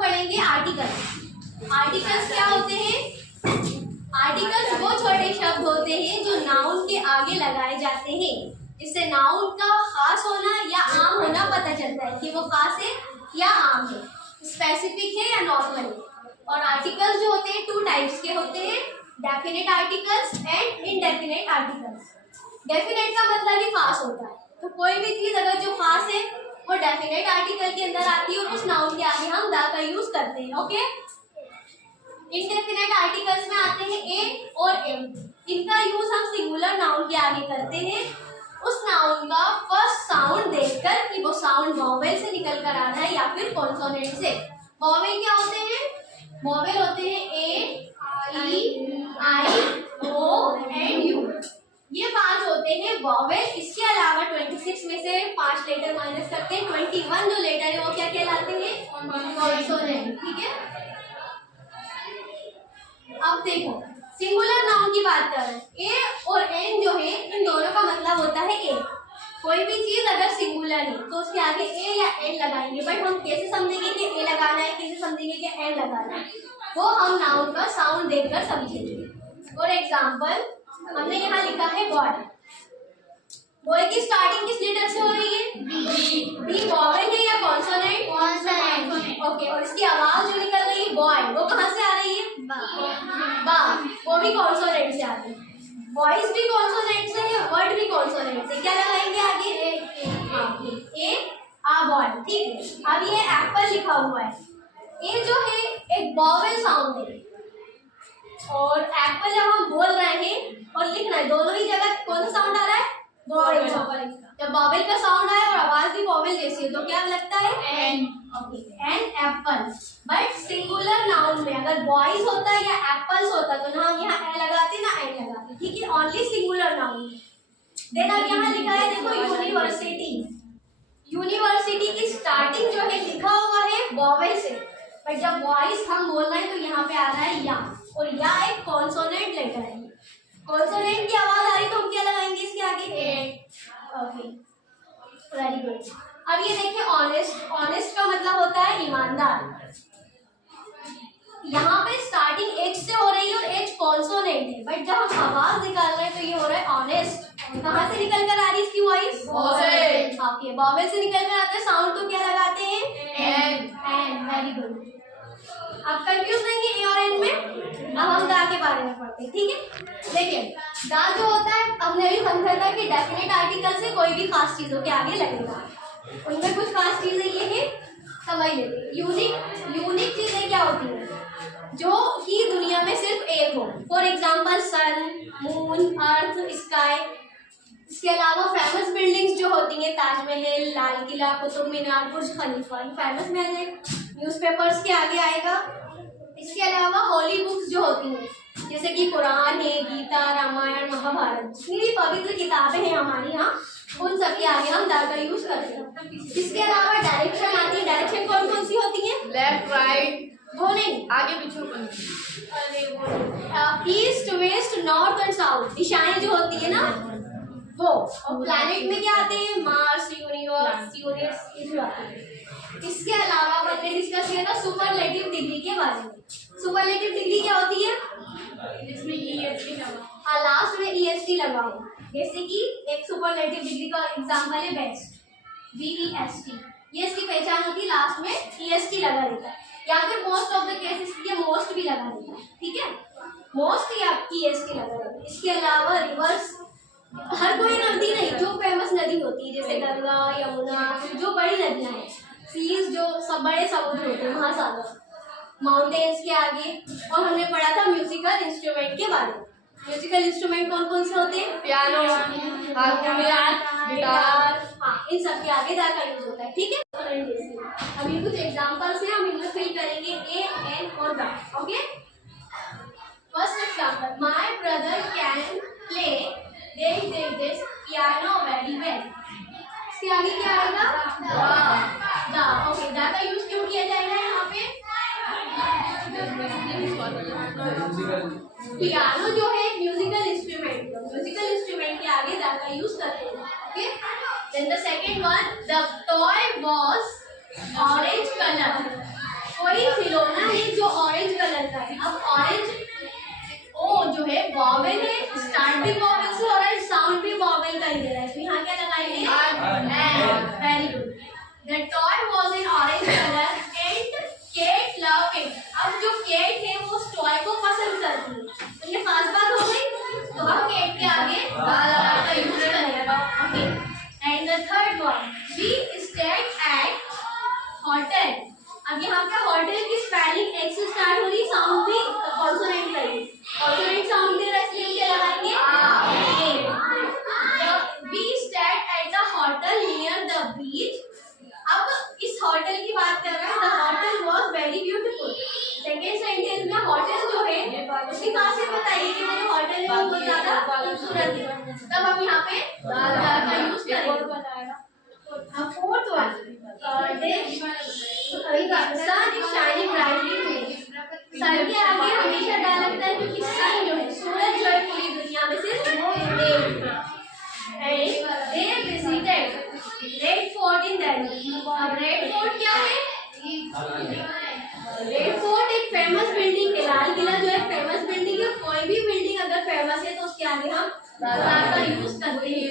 पढ़ेंगे articles. Articles क्या होते हैं? आर्टिकल्स वो छोटे शब्द होते हैं जो नाउन के आगे लगाए जाते हैं, जिससे नाउन का खास होना या आम होना पता चलता है कि वो खास है या आम है, स्पेसिफिक है या नॉर्मल है। और आर्टिकल्स जो होते हैं टू टाइप्स के होते हैं, definite articles and indefinite articles. Definite का मतलब ही खास होता है, तो कोई भी चीज अगर जो खास है वो डेफिनेट आर्टिकल के अंदर आती है और उस नाउन के आगे हम द का यूज करते हैं। ओके, इनडेफिनेट आर्टिकल्स में आते हैं ए और एम। इनका यूज हम सिंगुलर नाउन के आगे करते हैं उस नाउन का फर्स्ट साउंड देखकर कि वो साउंड वॉवेल से निकल कर आ रहा है या फिर कॉन्सोनेंट से। वॉवेल क्या होते हैं? वॉवेल होते हैं ए, ई, आई, ओ एंड यू। ये 5 होते हैं वॉवेल। इसके अलावा 26 में से 5 लेटर माइनस करते हैं, 21 जो लेटर है वो क्या कहलाते हैं? कॉन्सोनेंट। ठीक है, अब देखो सिंगुलर नाउन की बात कर रहे हैं। ए और एन जो है इन दोनों का मतलब होता है ए। कोई भी चीज अगर सिंगुलर है तो उसके आगे ए या एन लगाएंगे, बट हम कैसे समझेंगे कि ए लगाना है, कैसे समझेंगे कि एन लगाना है, वो हम नाउन का साउंड देखकर समझेंगे। फॉर एग्जाम्पल हमने यहाँ लिखा है बॉय। बॉय की स्टार्टिंग किस लेटर से हो रही है? बी। बी वॉवेल है या कॉन्सोनेंट? कॉन्सोनेंट। ओके, और इसकी आवाज जो निकल रही है बॉय, वो कहाँ से आ रही है? बा। वो भी कॉन्सोनेंट से आ रही है। वॉइस भी कॉन्सोनेंट से है, वर्ड भी कॉन्सोनेंट से। क्या लगाएंगे आगे? ए आ बॉय। ठीक है, अब ये एप्पल लिखा हुआ है। ए जो है एक वॉवेल साउंड है और एप्पल जब हम बोल रहे हैं और लिख रहे हैं, दोनों ही जगह कौन सा साउंड आ रहा है? वॉवेल। जब वॉवेल का साउंड आया और आवाज भी वॉवेल जैसी है तो क्या लगता है? An. An apple. But singular noun में अगर बॉयज होता या एप्पल्स होता तो ना हम यहाँ ए लगाते ना एन लगाते। ठीक है, ओनली सिंगुलर नाउन। देन अब यहाँ लिखा है देखो यूनिवर्सिटी। यूनिवर्सिटी की स्टार्टिंग जो है लिखा हुआ है वॉवेल से, बट जब वॉइस हम बोल रहे हैं तो यहाँ पे आ रहा है या, और या एक कॉन्सोनेंट लेटर है। कॉन्सोनेंट की आवाज आ रही तो हम क्या लगाएंगे इसके आगे? ए। Okay, very good. अब ये देखिए ऑनेस्ट। ऑनेस्ट का मतलब होता है ईमानदार। यहाँ पे स्टार्टिंग एच से हो रही है और एच कॉन्सोनेंट है, बट जब हम आवाज निकाल रहे हैं तो ये हो रहा है ऑनेस्ट। कहाँ से निकल कर आ रही है इसकी वॉइस? वॉवेल। ओके, वॉवेल से निकल कर आते हैं, साउंड तो क्या लगाते हैं? एन। An, very good. अब कंफ्यूज नहीं है ए और एन में। अब हम दा के बारे में पढ़ते हैं। ठीक है, देखिए दा जो होता है हमने अभी समझा था कि डेफिनेट आर्टिकल से कोई भी खास चीजों के आगे लगेगा। उनमें कुछ खास चीजें ये है, समझ लेते। यूनिक चीजें क्या होती है? जो कि दुनिया में सिर्फ एक हो। For example sun, moon, earth, sky. इसके अलावा फेमस बिल्डिंग्स जो होती हैं, Taj Mahal, Lal Qila, Qutub Minar, Burj Khalifa, famous में न्यूज़पेपर्स के आगे आएगा। इसके अलावा होली बुक्स जो होती हैं जैसे कि कुरान है, गीता, रामायण, महाभारत, जितनी भी पवित्र किताबें हैं हमारी यहाँ, उन सब के आगे हम दा का यूज करते हैं। इसके अलावा डायरेक्शन आती है। डायरेक्शन कौन कौन सी होती है? लेफ्ट, राइट, वो नहीं, आगे पीछे, east, west, north and south, दिशाएं जो होती है ना वो। और प्लैनेट में क्या आते हैं? मार्स, यूनिवर्स, यूनिट्स, ये जो आते हैं। इसके अलावा हमने डिस्कस किया था सुपरलेटिव डिग्री के बारे में। सुपरलेटिव डिग्री क्या होती है? इसमें ईएसटी लगा, हाँ लास्ट में ईएसटी लगा हो। जैसे कि एक सुपरलेटिव डिग्री का एग्जांपल है बेस्ट, BEST। ये इसकी पहचान होती है, लास्ट में ईएसटी लगा रहता है, या फिर मोस्ट ऑफ द केसेस ये मोस्ट भी लगा रहता है। ठीक है, मोस्ट या ईएसटी लगा रहता है। इसके अलावा रिवर्स, हर कोई नदी नहीं, जो फेमस नदी होती है जैसे गंगा, यमुना, जो बड़ी नदियां हैं, सीज जो सब बड़े समुद्र होते हैं, महासागर, माउंटेन्स के आगे। और हमने पढ़ा था म्यूजिकल इंस्ट्रूमेंट के बारे में। म्यूजिकल इंस्ट्रूमेंट कौन कौन से होते हैं? पियानो, हारमोनियम, गिटार, हाँ इन सब के आगे दा का यूज होता है। ठीक है, अभी कुछ एग्जांपल्स हैं, हम इनमें फिल करेंगे ए, एन और दा। Okay, first example, my brother can play this piano very well. इसके आगे क्या आएगा? दा। ओके, दा का यूज क्यों किया जाएगा यहाँ पे? पियानो जो है एक म्यूजिकल इंस्ट्रूमेंट, म्यूजिकल इंस्ट्रूमेंट के आगे दा का यूज करते हैं। Okay, then the second one, the toy was orange colour. कोई है जो ऑरेंज कलर का है। अब ऑरेंज ओ जो है वॉवेल है, स्टार्ट भी वॉवेल से और साउंड भी वॉवेल का ही दे रहा है, तो यहाँ क्या लगाएंगे? Very good. The toy was in orange colour and Kate love it. अब जो केट है वो उस टॉय को पसंद करती है, तो ये फर्स्ट बात हो गई। तो हम केट के आगे का यूज करेंगे। Okay, and the third one, we stayed at hotel. अब यहाँ पे होटल की स्पेलिंग एक्स से स्टार्ट हो रही, साउंड भी कॉन्सोनेंट करेंगे, कॉन्सोनेंट साउंड दे रहा है, इसलिए क्या लगाएंगे? We stayed at the hotel near the beach. अब इस होटल की बात कर रहे हैं, the hotel was very beautiful. Second sentence में होटल जो है उसकी खासियत बताइए कि वो होटल है वो बहुत ज्यादा खूबसूरत है, तब हम यहाँ पे का यूज करेंगे। अब fourth one, sun is shining brightly today. Sun के आगे हमेशा डाल लगता है क्योंकि सन जो है, सूरज जो है पूरी दुनिया में सिर्फ एक है। And they visited red fort in Delhi. अब रेड फोर्ट क्या है? रेड फोर्ट एक फेमस बिल्डिंग है। लाल किला जो है फेमस बिल्डिंग है, कोई भी बिल्डिंग अगर फेमस है तो उसके आगे हम का यूज करते हैं।